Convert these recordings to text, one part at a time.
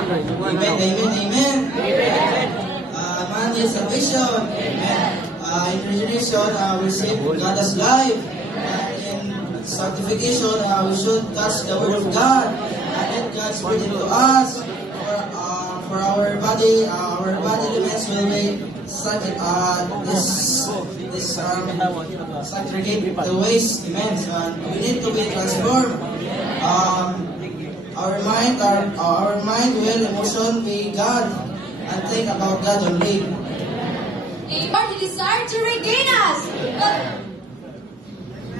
Amen. Man is salvation. In regeneration, we receive God as life. In sanctification, we should touch the Word of God. And let God speak to us. For our body elements will be segregate the waste. Amen. So, we need to be transformed. Our mind, will, emotion be God and think about God only. Lord, He desired to regain us. But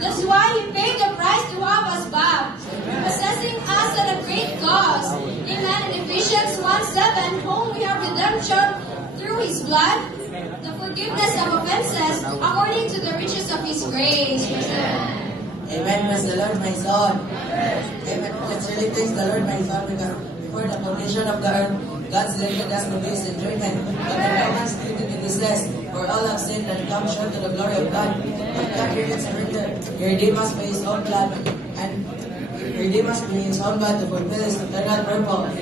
that's why He paid the price to have us back, possessing us at a great cost. Amen. In Ephesians 1:7, whom we have redemption through His blood, the forgiveness of offenses, according to the riches of His grace. Amen. Praise the Lord, my son. Amen. Let's really praise the Lord, my son, because before the foundation of the earth, God selected us to be His enjoyment. But the Romans stated in this list, for all have sinned and come short of the glory of God. But God created surrender. He redeemed us by His own blood, and He redeemed us by His own blood to fulfill His eternal purpose.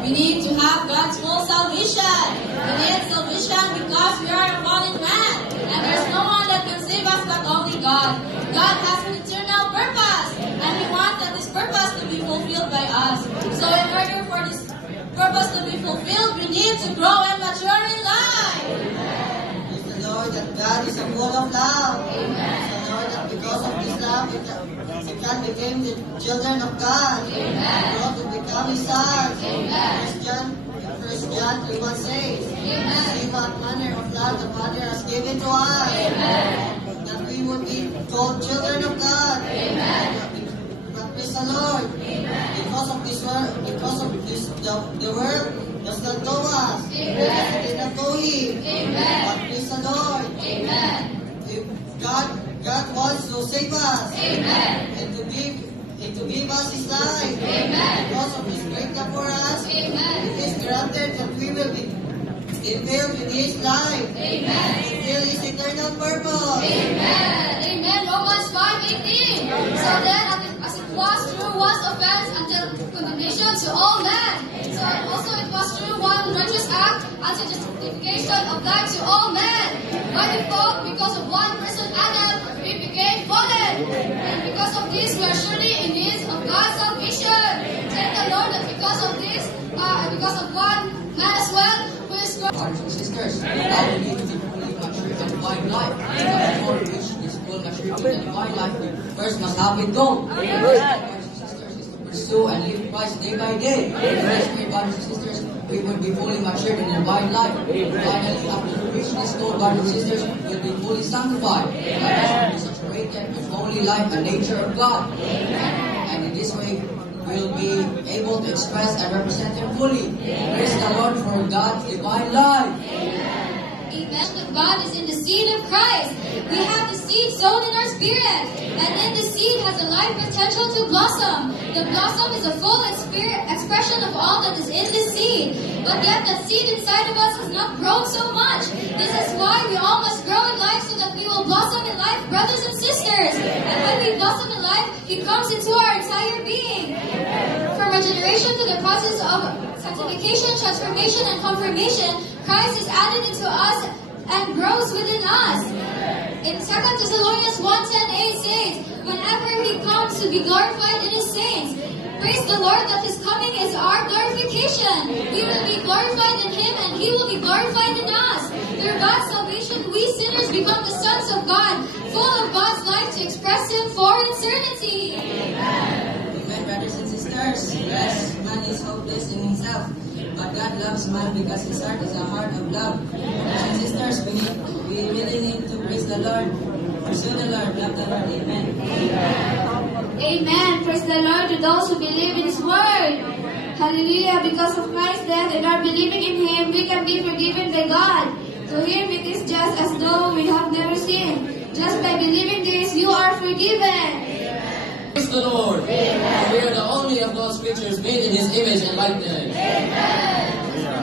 We need to have God's full salvation. We need salvation because we are a fallen man, and there's no one that can save us but only God. God has an eternal purpose, and He wants that this purpose to be fulfilled by us. So in order for this purpose to be fulfilled, we need to grow and mature in life. Praise the Lord that God is a full of love. Praise the Lord that because of this love, we can become the children of God. God will become His sons. First John 3:1 says, see what manner of love the Father has given to us. That we would be called children of God. But praise the Lord. Because of this world, the world does not know us. It did not know Him. But praise the Lord. God wants to save us. And to give us His life. Because of His great love for us, it is granted that we will be filled with His life. Fulfill His eternal purpose. Amen. Romans 5:18. So then, as it was through one's offense until condemnation to all men, so also it was through one righteous act unto justification of God to all men. By default, because of one person, Adam, we became fallen. And because of this, we are surely in need of God's salvation. Thank the Lord that because of this, because of one man as well, who is Brothers and sisters, now we need to be fully mature in divine life. Before we reach this full maturity in divine life, we first must have it goal. Brothers and sisters, is to pursue and live Christ day by day. This way, brothers and sisters, we will be fully matured in divine life. Finally, after we reach this goal, brothers and sisters, we will be fully sanctified. And be saturated with holy life and nature of God. And in this way, will be able to express and represent Him fully. Praise the Lord for God's divine life. Amen. That God is in the seed of Christ. We have the seed sown in our spirit. And then the seed has a life potential to blossom. The blossom is a full expression of all that is in the seed. But yet that seed inside of us has not grown so much. This is why we all must grow in life so that we will blossom in life, brothers and sisters. And when we blossom in life, He comes into our entire being. From regeneration to the process of sanctification, transformation, and confirmation, Christ is added into us and grows within us. In 2 Thessalonians 1:10 says, whenever He comes to be glorified in His saints, praise the Lord that His coming is our glorification. We will be glorified in Him and He will be glorified in us. Through God's salvation, we sinners become the sons of God, full of God's life to express Him for eternity. Amen, brothers and sisters. Yes, man is hopeless in himself. But God loves man because His heart is a heart of love. Brothers and sisters, we really need to praise the Lord, pursue the Lord, love the Lord. Amen. Amen. Praise the Lord to those who believe in His word. Hallelujah. Because of Christ's death and our believing in Him, we can be forgiven by God. To Him it is just as though we have never sinned. Just by believing this, you are forgiven. Praise the Lord. Amen. We are the only of those creatures made in His image and likeness.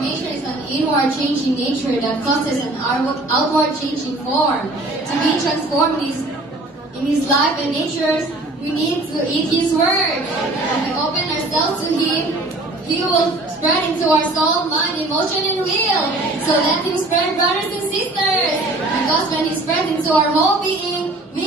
Nature is an inward changing nature that causes an outward changing form. To be transformed in His life and nature, we need to eat His word. When we open ourselves to Him, He will spread into our soul, mind, emotion, and will. So let Him spread, brothers and sisters. Because when He spreads into our whole being, we